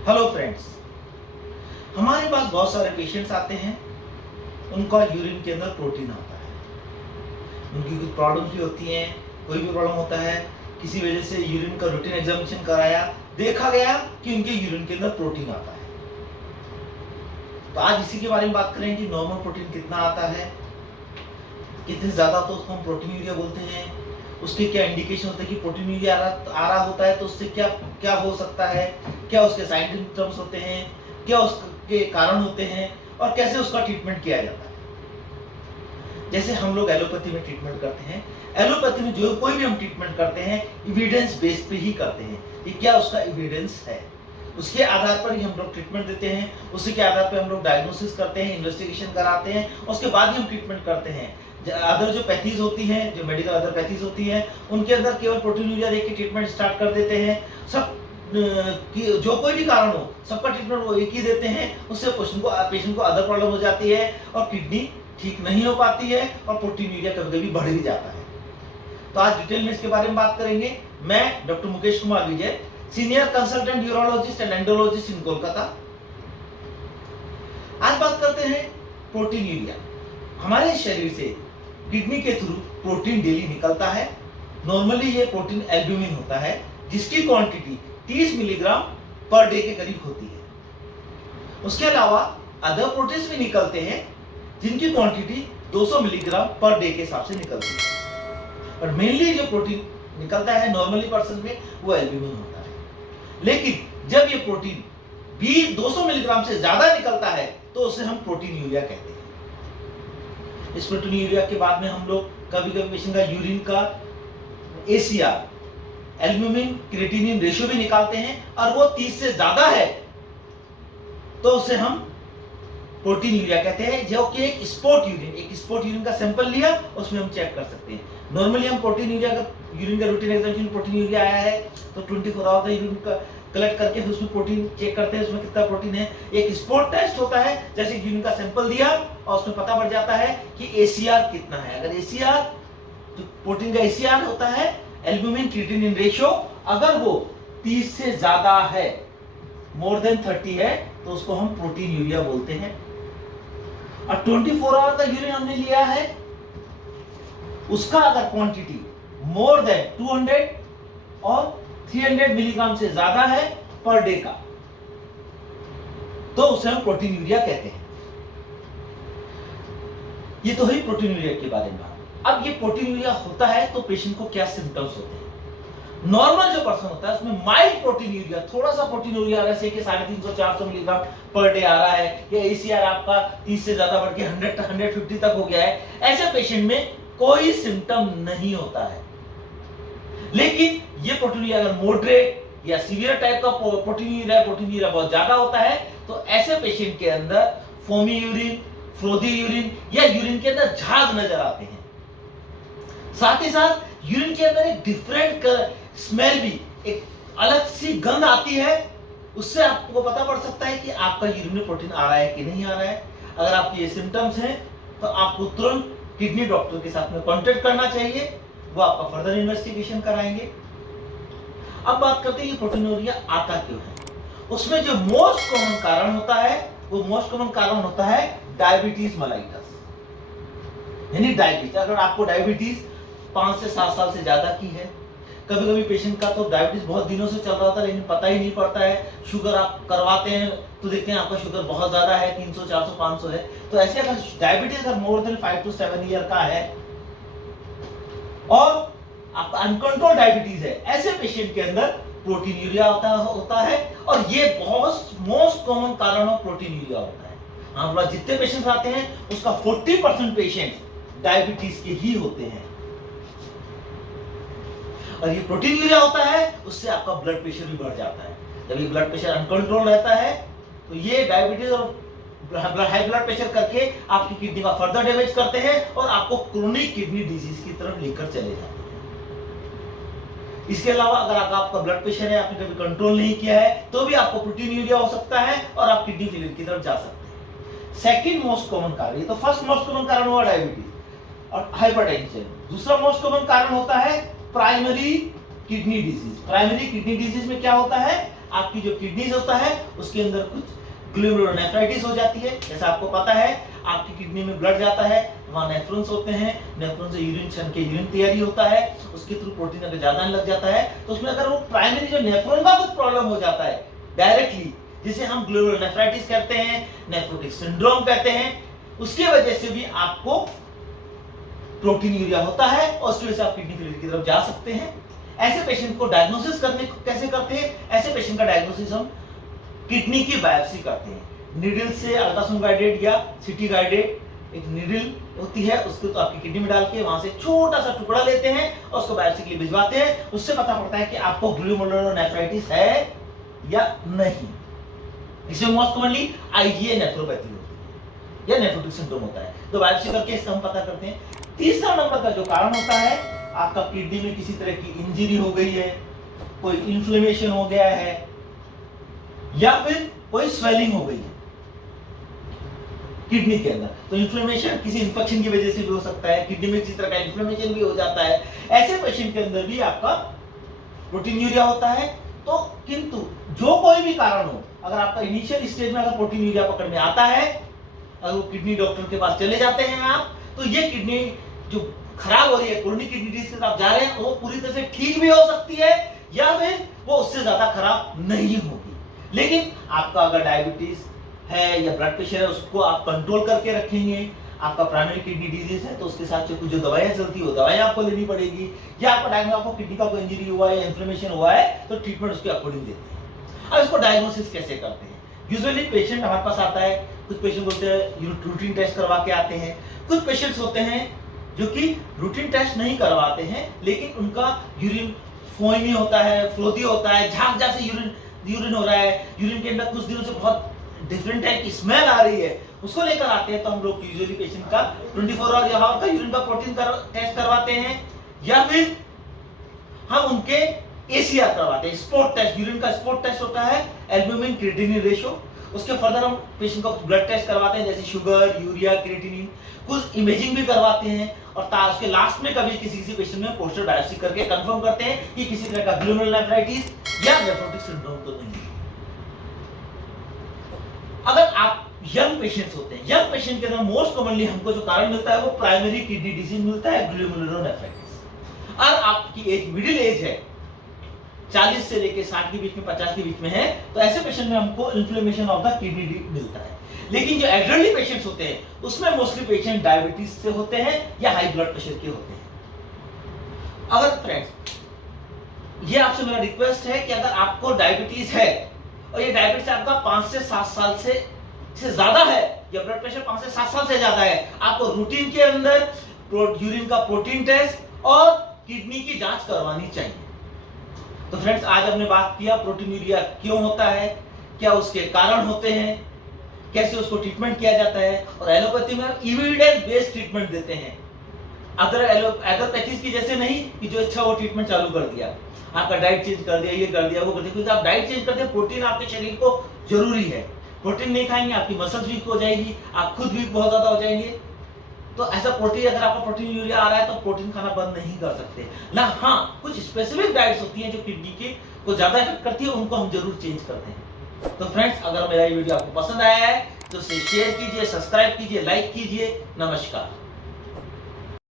Hello friends, हमारे पास बहुत सारे पेशेंट्स आते हैं। उनका यूरिन के अंदर प्रोटीन आता है। उनकी कुछ प्रॉब्लम्स भी होती हैं। कोई भी प्रॉब्लम होता है, किसी वजह से यूरिन का रूटीन एग्जामिनेशन कराया, देखा गया कि उनके यूरिन के अंदर प्रोटीन आता है। तो आज इसी के बारे में बात करेंगे। नॉर्मल प्रोटीन कितना आता है, कितने ज्यादा, तो उसको हम प्रोटीन यूरिया बोलते हैं। उसके क्या इंडिकेशन होते हैं कि प्रोटीन यूरिया आ रहा होता है तो उससे क्या क्या हो सकता है, क्या उसके साइड सिम्टम्स होते हैं, क्या उसके कारण होते हैं और कैसे उसका ट्रीटमेंट किया जाता है। जैसे हम लोग एलोपैथी में ट्रीटमेंट करते हैं। एलोपैथी में जो कोई भी हम ट्रीटमेंट करते हैं एविडेंस बेस्ड पे ही करते हैं कि क्या उसका एविडेंस है, उसके आधार पर ही हम लोग ट्रीटमेंट देते हैं। उसी के आधार पर हम लोग डायग्नोसिस करते हैं, इन्वेस्टिगेशन कराते हैं, उसके बाद ही हम ट्रीटमेंट करते हैं। अदर जो पैथीज होती हैं, जो मेडिकल अदर पैथीज होती हैं, उनके अंदर केवल प्रोटीन यूरिया देके ट्रीटमेंट स्टार्ट कर देते हैं। सब जो कोई भी कारण हो, सबका ट्रीटमेंट वो एक ही देते हैं। उससे पेशेंट को अदर प्रॉब्लम हो जाती है और किडनी ठीक नहीं हो पाती है और प्रोटीन यूरिया कभी-कभी बढ़ भी जाता है। तो आज डिटेल में इसके बारे में बात करेंगे। मैं doctor Mukesh Kumar Vijay, senior consultant urologist and endologist in Kolkata. आज बात करते हैं प्रोटीन यूरिया। हमारे शरीर से किडनी के थ्रू प्रोटीन डेली निकलता है। नॉर्मली ये प्रोटीन एल्ब्यूमिन होता है, जिसकी क्वांटिटी 30 मिलीग्राम पर डे के करीब होती है। उसके अलावा अदर प्रोटीन्स भी निकलते हैं, जिनकी क्वांटिटी 200 मिलीग्राम पर डे के हिसाब से निकलती है। और मेनली जो प्रोटीन निकलता है नॉर्मली पर्सन में, वो एल्ब्यूमिन होता है। लेकिन जब ये प्रोटीन भी 200 मिलीग्राम से ज्यादा निकलता है तो उसे हम प्रोटीन यूरिया कहते हैं। इस प्रोटीन यूरिया के बाद में हम लोग कभी-कभी पेशेंट का यूरिन का ACR, एल्ब्यूमिन क्रिएटिनिन रेशियो भी निकालते हैं और वो 30 से ज्यादा है तो उसे हम प्रोटीन यूरिया कहते हैं। जो कि एक स्पॉट यूरिन का सैंपल लिया, उसमें हम चेक कर सकते हैं। नॉर्मली हम प्रोटीन यूरिया का यूरिन का रूटीन एग्जामिनेशन प्रोटीन यूरिया आया है तो 24 आवर का यूरिन का कलेक्ट करके उसमें प्रोटीन चेक करते हैं, उसमें कितना प्रोटीन है। एक स्पॉट टेस्ट होता है, जैसे यूरिन का सैंपल दिया और उसमें पता पड़ जाता है कि ACR कितना है। अगर ACR, तो प्रोटीन का ACR होता है एल्ब्यूमिन क्रिएटिनिन रेशियो, अगर वो 30 से ज्यादा है, मोर देन 30 है, तो उसको हम प्रोटीन यूरिया बोलते हैं। और 24 आवर का यूरिन हमने लिया है, उसका अगर क्वांटिटी मोर देन 200 और 300 मिलीग्राम से ज्यादा है पर डे का, तो उसे हम प्रोटीन यूरिया कहते हैं। ये तो ही प्रोटीन यूरिया के बारे में बात। अब ये प्रोटीन यूरिया होता है तो पेशेंट को क्या सिम्टम्स होते हैं। नॉर्मल जो पर्सन होता है उसमें माइल्ड प्रोटीन यूरिया, थोड़ा सा प्रोटीन यूरिया जैसे कि 350-400 मिलीग्राम पर डे आ रहा है, या ACR आपका 30 से ज्यादा बढ़ के 100-150 तक हो गया है, ऐसे पेशेंट में कोई सिम्टम नहीं होता है। लेकिन ये प्रोटीन यूरिया अगर मॉडरेट या सीवियर टाइप का प्रोटीन यूरिया बहुत ज्यादा होता है, तो ऐसे पेशेंट के अंदर फोमी यूरिन, फ्रोदी यूरिन या यूरिन के अंदर झाग नजर आते हैं। साथ ही साथ यूरिन के अंदर एक डिफरेंट स्मेल भी, एक अलग सी गंध आती है। उससे आपको पता पड़ सकता है कि आपका यूरिन में प्रोटीन आ रहा है कि नहीं आ रहा है। अगर आपके ये सिम्टम्स हैं तो आपको तुरंत किडनी डॉक्टर के साथ में कांटेक्ट करना चाहिए, वो आपका फर्दर इन्वेस्टिगेशन कराएंगे। अब बात करते हैं कि प्रोटीन यूरिया आता क्यों है। उसमें जो मोस्ट कॉमन कारण होता है, वो मोस्ट कॉमन कारण होता है डायबिटीज मेलाइटस, यानी डायबिटीज। अगर आपको डायबिटीज 5 से 7 साल से ज्यादा की है, कभी कभी पेशेंट का तो डायबिटीज बहुत दिनों से चल रहा होता है लेकिन पता ही नहीं पड़ता है। शुगर आप करवाते हैं तो देखते हैं आपका शुगर बहुत ज्यादा है, 300, 400, 500 है। तो ऐसे अगर डायबिटीज अगर मोर देन 5 to 7 ईयर का है और आपका अनकंट्रोल डायबिटीज है, ऐसे पेशेंट के अंदर प्रोटीन यूरिया होता है। और ये बहुत मोस्ट कॉमन कारण ऑफ प्रोटीन यूरिया होता है। हमारे पास जितने पेशेंट्स आते हैं उसका 40% पेशेंट डायबिटीज के ही होते हैं। और ये प्रोटीन यूरिया होता है, उससे आपका ब्लड प्रेशर भी बढ़ जाता है। जब ये ब्लड प्रेशर अनकंट्रोल रहता है तो ये डायबिटीज और हाई ब्लड प्रेशर करके आपकी किडनी का फर्दर डैमेज करते हैं और आपको क्रोनिक किडनी डिजीज की तरफ लेकर चले जाते हैं। इसके अलावा अगर आपका ब्लड प्रेशर है, आपने कभी कंट्रोल नहीं किया है, तो भी आपको प्रोटीन यूरिया हो सकता है और आप किडनी फेलियर की तरफ जा सकते हैं। सेकंड मोस्ट कॉमन कारण, ये तो फर्स्ट मोस्ट कॉमन कारण हुआ डायबिटीज और हाइपरटेंशन। दूसरा मोस्ट कॉमन कारण होता है primary kidney disease. Primary kidney disease में क्या होता है, आपकी जो किडनीज होता है उसके अंदर कुछ ग्लोमेरुलोनेफ्राइटिस हो जाती है। जैसा आपको पता है आपकी किडनी में ब्लड जाता है, वहाँ नेफ्रॉन्स होते हैं, नेफ्रॉन से यूरिन छन के यूरिन तैयारी होता है, उसके थ्रू प्रोटीन अगर ज्यादा लग जाता है तो उसमें अगर वो प्राइमरी जो नेफ्रॉन का कुछ प्रॉब्लम हो जाता है डायरेक्टली, जिसे हम ग्लोमेरुलोनेफ्राइटिस कहते हैं, नेफ्रोटिक सिंड्रोम कहते हैं, उसकी वजह से भी आपको प्रोटीन यूरिया होता है और उसकी वजह से आप किडनी फेलियर की तरफ जा सकते हैं। ऐसे पेशेंट को डायग्नोसिस करने को कैसे करते हैं? ऐसे पेशेंट का डायग्नोसिस हम किडनी की बायोप्सी करते हैं। नीडल से अल्ट्रासाउंड गाइडेड या सिटी गाइडेड एक नीडल होती है, उसको तो आपकी किडनी में डाल के वहां से छोटा सा टुकड़ा लेते हैं और उसको बायोप्सी के लिए भिजवाते हैं। उससे पता पड़ता है कि आपको ग्लोमेरुलोनेफ्राइटिस है या नहीं। इसमें मोस्ट कॉमनली आईजीए नेफ्रोपैथी होती है या नेफ्रोटिक सिंड्रोम होता है, तो बायोप्सी करके इसका हम पता करते हैं। तीसरा नंबर का जो कारण होता है, आपका किडनी में किसी तरह की इंजरी हो गई है, कोई इन्फ्लेमेशन हो गया है या फिर कोई स्वेलिंग हो गई है किडनी के अंदर। तो इन्फ्लेमेशन किसी इन्फेक्शन की वजह से भी हो सकता है, किडनी में किसी तरह का इन्फ्लेमेशन भी हो जाता है। ऐसे पेशेंट के अंदर भी आपका प्रोटीन यूरिया होता है। तो किंतु जो कोई भी कारण हो, अगर आपका इनिशियल स्टेज में अगर प्रोटीन यूरिया पकड़ में आता है, अगर वो किडनी डॉक्टर के पास चले जाते हैं आप, तो ये किडनी जो खराब हो रही है, क्रोनिक किडनी डिजीज की तरफ जा रहे हैं, वो पूरी तरह से ठीक भी हो सकती है या फिर वो उससे ज्यादा खराब नहीं होगी। लेकिन आपका अगर डायबिटीज है या ब्लड प्रेशर है, उसको आप कंट्रोल करके रखेंगे। आपका प्राइमरी किडनी डिजीज है तो उसके साथ जो कुछ जो दवाइयां चलती है वो दवाइयां आपको लेनी पड़ेगी, या आपका डायग्नोस आपको किडनी का कोई इंजरी हुआ है या इन्फ्लेमेशन हुआ है तो ट्रीटमेंट उसके अकॉर्डिंग देते हैं। अब इसको डायग्नोसिस कैसे करते हैं? यूजुअली पेशेंट हमारे पास आता है, कुछ पेशेंट बोलते हैं रूटीन टेस्ट करवा के आते हैं, कुछ पेशेंट्स होते हैं जो कि रूटीन टेस्ट नहीं करवाते हैं लेकिन उनका यूरिन फोमी होता है, फ्लोदी होता है, झाग जैसे यूरिन हो रहा है, यूरिन के अंदर कुछ दिनों से बहुत डिफरेंट टाइप की स्मेल आ रही है, उसको लेकर आते हैं। तो हम लोग यूजुअली पेशेंट का 24 आवर का यूरिन का प्रोटीन टेस्ट करवाते हैं, या फिर हम उनके एसीआर करवाते हैं, स्पॉट टेस्ट। यूरिन का स्पॉट टेस्ट होता है एल्ब्यूमिन क्रिएटिनिन रेशियो। उसके फर्दर हम पेशेंट का ब्लड टेस्ट करवाते हैं, जैसे शुगर, यूरिया, क्रिएटिनिन, कुछ इमेजिंग भी करवाते हैं, और उसके लास्ट में कभी किसी पेशेंट में पोस्टर बायोप्सी करके कंफर्म करते हैं कि किसी तरह का ग्लोमेरुलोनेफ्राइटिस या नेफ्रोटिक सिंड्रोम तो नहीं है। अगर आप यंग पेशेंट्स होते हैं, यंग पेशेंट के अंदर मोस्ट कॉमनली हमको जो कारण मिलता है वो प्राइमरी किडनी डिजीज मिलता है, ग्लोमेरुलोनेफ्राइटिस। और आपकी एज मिडिल एज है, 40 से लेके 60 के बीच में, 50 के बीच में है, तो ऐसे पेशेंट में हमको इन्फ्लेमेशन ऑफ द किडनी मिलता है। लेकिन जो एल्डरली पेशेंट्स होते हैं उसमें मोस्टली पेशेंट डायबिटीज से होते हैं या हाई ब्लड प्रेशर के होते हैं। अगर फ्रेंड्स, ये आपसे मेरा रिक्वेस्ट है कि अगर आपको डायबिटीज है और ये डायबिटीज आपका 5 से 7 साल से ज्यादा है, या ब्लड प्रेशर 5 से 7 साल से ज्यादा है, आपको रूटीन के अंदर यूरिन का प्रोटीन टेस्ट और किडनी की जांच करवानी चाहिए। तो फ्रेंड्स, आज हमने बात किया प्रोटीन यूरिया क्यों होता है, क्या उसके कारण होते हैं, कैसे उसको ट्रीटमेंट किया जाता है, और एलोपैथी में एविडेंस बेस्ड ट्रीटमेंट देते हैं। अदर एलोपैथीज की जैसे नहीं कि जो अच्छा वो ट्रीटमेंट चालू कर दिया, आपका डाइट चेंज कर दिया, ये कर दिया, वो कर दिया। क्योंकि आप डाइट चेंज करते हैं, प्रोटीन आपके शरीर को जरूरी है। प्रोटीन नहीं खाएंगे आपकी मसल्स वीक हो जाएगी, आप खुद वीक बहुत ज्यादा हो जाएंगे। तो ऐसा प्रोटीन, अगर आपका प्रोटीन यूरिया आ रहा है तो प्रोटीन खाना बंद नहीं कर सकते ना। हाँ, कुछ स्पेसिफिक डाइट्स होती हैं जो किडनी के को ज्यादा इफेक्ट करती है, उनको हम जरूर चेंज करते हैं। तो फ्रेंड्स, अगर मेरा ये वीडियो आपको पसंद आया है तो इसे शेयर कीजिए, सब्सक्राइब कीजिए, लाइक कीजिए। नमस्कार।